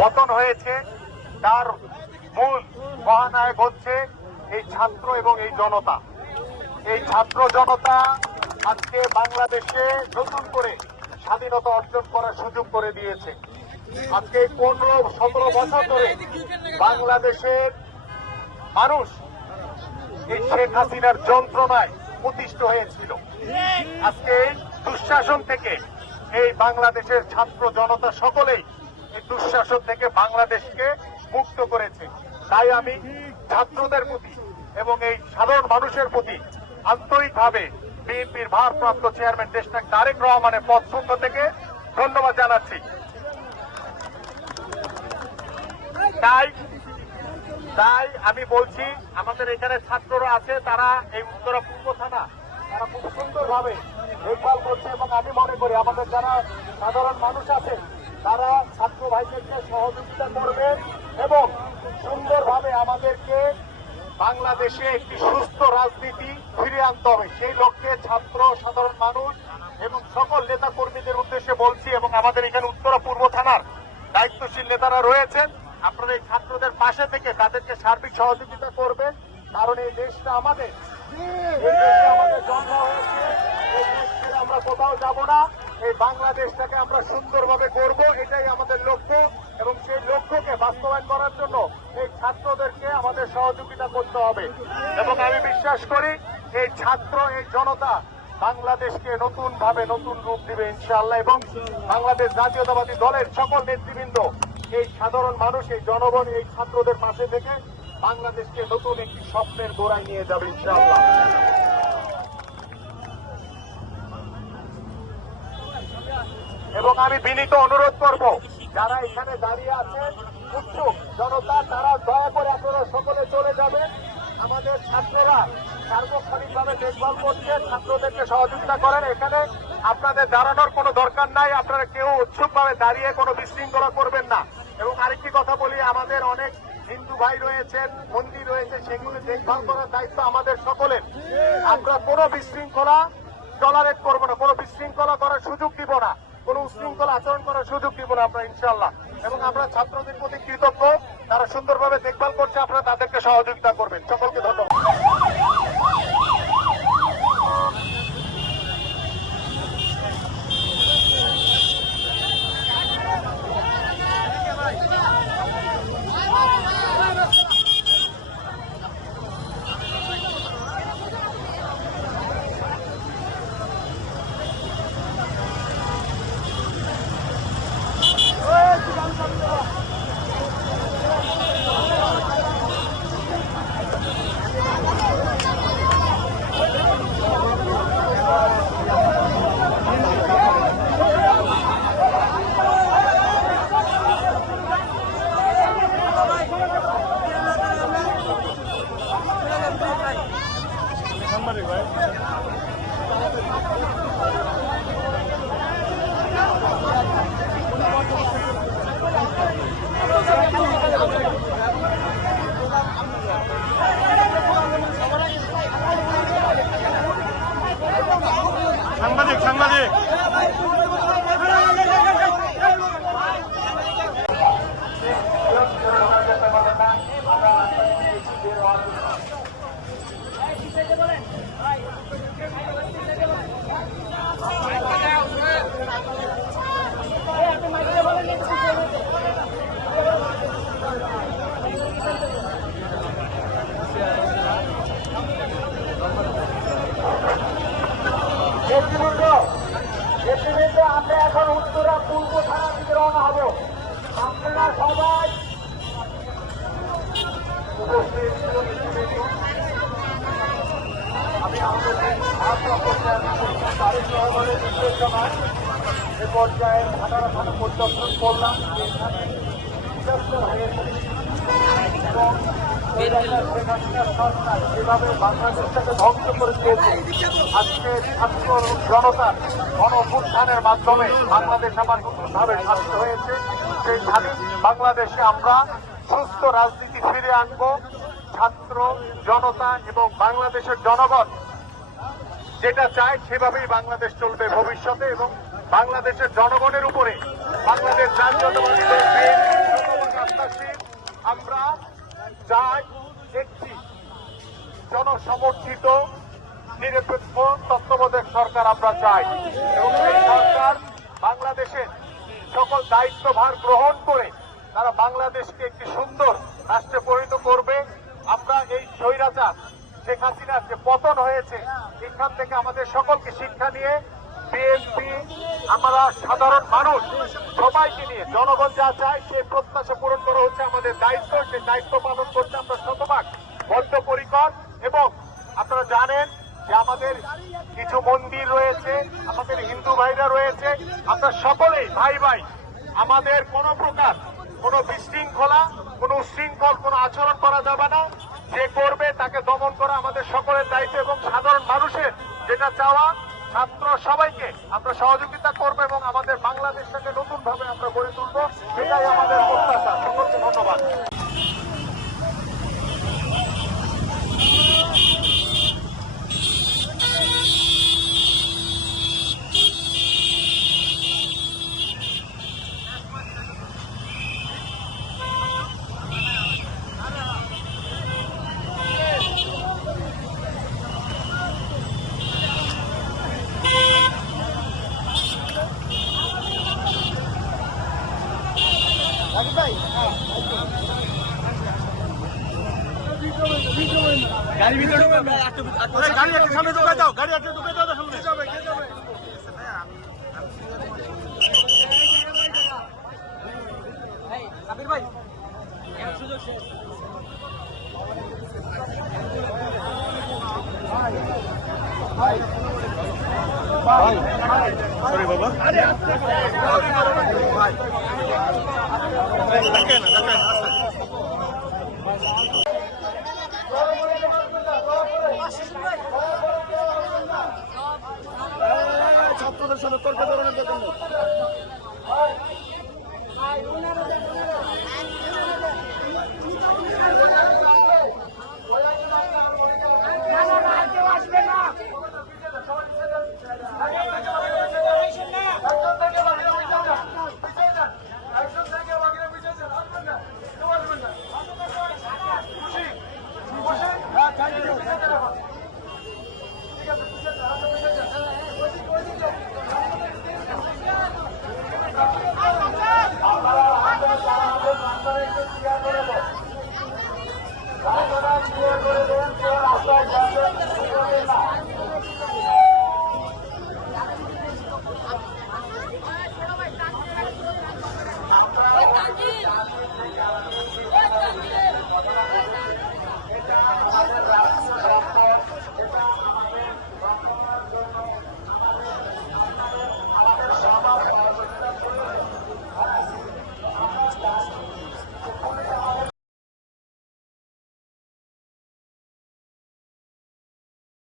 পতন হয়েছে তার মূল মহানায়ক হচ্ছে এই ছাত্র এবং এই জনতা। এই ছাত্র জনতা আজকে বাংলাদেশে নতুন করে স্বাধীনতা অর্জন করার সুযোগ করে দিয়েছে। আজকে 15-17 বছর ধরে বাংলাদেশের মানুষ এই শেখ হাসিনার যন্ত্রণায় প্রতিষ্ঠ হয়েছিল। আজকে এই দুঃশাসন থেকে এই বাংলাদেশের ছাত্র জনতা সকলেই এই দুঃশাসন থেকে বাংলাদেশকে মুক্ত করেছে। তাই আমি ছাত্রদের প্রতি এবং এই সাধারণ মানুষের প্রতি আন্তরিকভাবে বিএনপির ভারপ্রাপ্ত চেয়ারম্যান দেশনায়ক তারেক রহমানের পক্ষ থেকে ধন্যবাদ জানাচ্ছি। তাই আমি বলছি, আমাদের এখানে ছাত্ররা আছে, তারা এই উত্তরা পূর্ব থানা তারা খুব সুন্দরভাবে দেখভাল করছে এবং আমি মনে করি আমাদের যারা সাধারণ মানুষ আছে তারা ছাত্র ভাইদেরকে সহযোগিতা করবে এবং সুন্দরভাবে আমাদেরকে বাংলাদেশে একটি সুস্থ রাজনীতি ফিরিয়ে আনতে হবে। সেই লক্ষ্যে ছাত্র, সাধারণ মানুষ এবং সকল নেতা কর্মীদের উদ্দেশ্যে বলছি এবং আমাদের এখানে উত্তরা পূর্ব থানার দায়িত্বশীল নেতারা রয়েছেন, আপনারা এই ছাত্রদের পাশে থেকে তাদেরকে সার্বিক সহযোগিতা করবেন। কারণ এই দেশটা আমাদের, জন্ম হয়েছে, এই দেশ ছেড়ে আমরা কোথাও যাব না। এই বাংলাদেশটাকে আমরা সুন্দরভাবে করব, এটাই আমাদের লক্ষ্য এবং সেই লক্ষ্যকে বাস্তবায়ন করার জন্য এই ছাত্রদেরকে আমাদের সহযোগিতা করতে হবে। এবং আমি বিশ্বাস করি এই ছাত্র, এই জনতা বাংলাদেশকে নতুন ভাবে নতুন রূপ দিবে ইনশাআল্লাহ। এবং বাংলাদেশ জাতীয়তাবাদী দলের সকল নেতৃবৃন্দ, এই সাধারণ মানুষ, এই জনগণ এই ছাত্রদের পাশে থেকে বাংলাদেশকে নতুন একটি স্বপ্নের গোড়ায় নিয়ে যাবে ইনশাআল্লাহ। এবং আমি বিনীত অনুরোধ করব যারা এখানে দাঁড়িয়ে আছেন উৎসুক জনতা, তারা দয়া করে আপনারা সকলে চলে যাবেন। আমাদের ছাত্ররা সার্বক্ষণিকভাবে দেখভাল করছে, ছাত্রদেরকে সহযোগিতা করেন। এখানে আপনাদের দাঁড়ানোর কোনো দরকার নাই, আপনারা কেউ উৎসুকভাবে দাঁড়িয়ে কোনো বিশৃঙ্খলা করবেন না। এবং আরেকটি কথা বলি, আমাদের অনেক হিন্দু ভাই রয়েছেন, মন্দির রয়েছে, সেগুলো দেখভাল করার দায়িত্ব আমাদের সকলের। আমরা কোনো বিশৃঙ্খলা টলারেট করবো না, কোনো বিশৃঙ্খলা করার সুযোগ দিব না, কোনো উশৃঙ্খলা আচরণ করার সুযোগ দিব না আমরা ইনশাআল্লাহ। এবং আমরা ছাত্রদের প্রতি কৃতজ্ঞ, তারা সুন্দরভাবে দেখভাল করছে, আপনারা তাদেরকে সহযোগিতা করবেন। সকলকে ধন্যবাদ। সাংবাদিক আমরা এখন উত্তরা পূর্ব থানার দিকে রওনা হব। আপনারা সবাই আমি আমাদের নির্দেশনায় এ পর্যায়ে ভাটারা থানা পরিদর্শন করলাম। এবং যেভাবে বাংলাদেশটাকে ধ্বংস করে দিয়েছে, আজকে ছাত্র জনতার গণ অভ্যুত্থানের মাধ্যমে বাংলাদেশ আমার নতুনভাবে স্বাধীন হয়েছে। সেই স্বাধীন বাংলাদেশে আমরা সুস্থ রাজনীতি ফিরে আনবো। ছাত্র জনতা এবং বাংলাদেশের জনগণ যেটা চায় সেভাবেই বাংলাদেশ চলবে ভবিষ্যতে। এবং বাংলাদেশের জনগণের উপরে বাংলাদেশ জাতীয়তাবাদী দল প্রত্যাশী আমরা চাই একটি জনসমর্থিত নিরপেক্ষ তত্ত্বাবধায়ক সরকার আমরা চাই এবং এই সরকার বাংলাদেশের সকল দায়িত্বভার গ্রহণ করে তারা বাংলাদেশকে একটি সুন্দর রাষ্ট্রে পরিণত করবে। আমরা এই স্বৈরাচার শেখ হাসিনার যে পতন হয়েছে এখান থেকে আমাদের সকলকে শিক্ষা নিয়ে বিএনপি আমরা সাধারণ মানুষ সবাইকে নিয়ে জনগণ যা চায় সেই প্রত্যাশা পূরণ করা হচ্ছে আমাদের দায়িত্ব। সেই দায়িত্ব পালন করতে আমরা শতভাগ বদ্ধপরিকর এবং আপনারা জানেন যে আমাদের কিছু মন্দির রয়েছে, আমাদের হিন্দু ভাইরা রয়েছে, আমরা সকলেই ভাই ভাই। আমাদের কোনো প্রকার কোনো বিশৃঙ্খলা কোনো উশৃঙ্খল কোনো আচরণ করা যাবে না। যে করবে তাকে দমন করা আমাদের সকলের দায়িত্ব এবং সাধারণ মানুষের যেটা চাওয়া ছাত্র সবাইকে আমরা সহযোগিতা করবো এবং আমাদের বাংলাদেশটাকে নতুন ভাবে আমরা গড়ে তুলবো, এটাই আমাদের প্রত্যাশা। সকলকে ধন্যবাদ। গাড়ি ভিতরে গাড়ি একটু সামনে ঢুকে দাও, গাড়ি একটু ঢুকে দাও সামনে। সাবির ভাই সুযোগ শেষ। সরি বাবা, ছাত্রদের সাথে তর্ক জন্য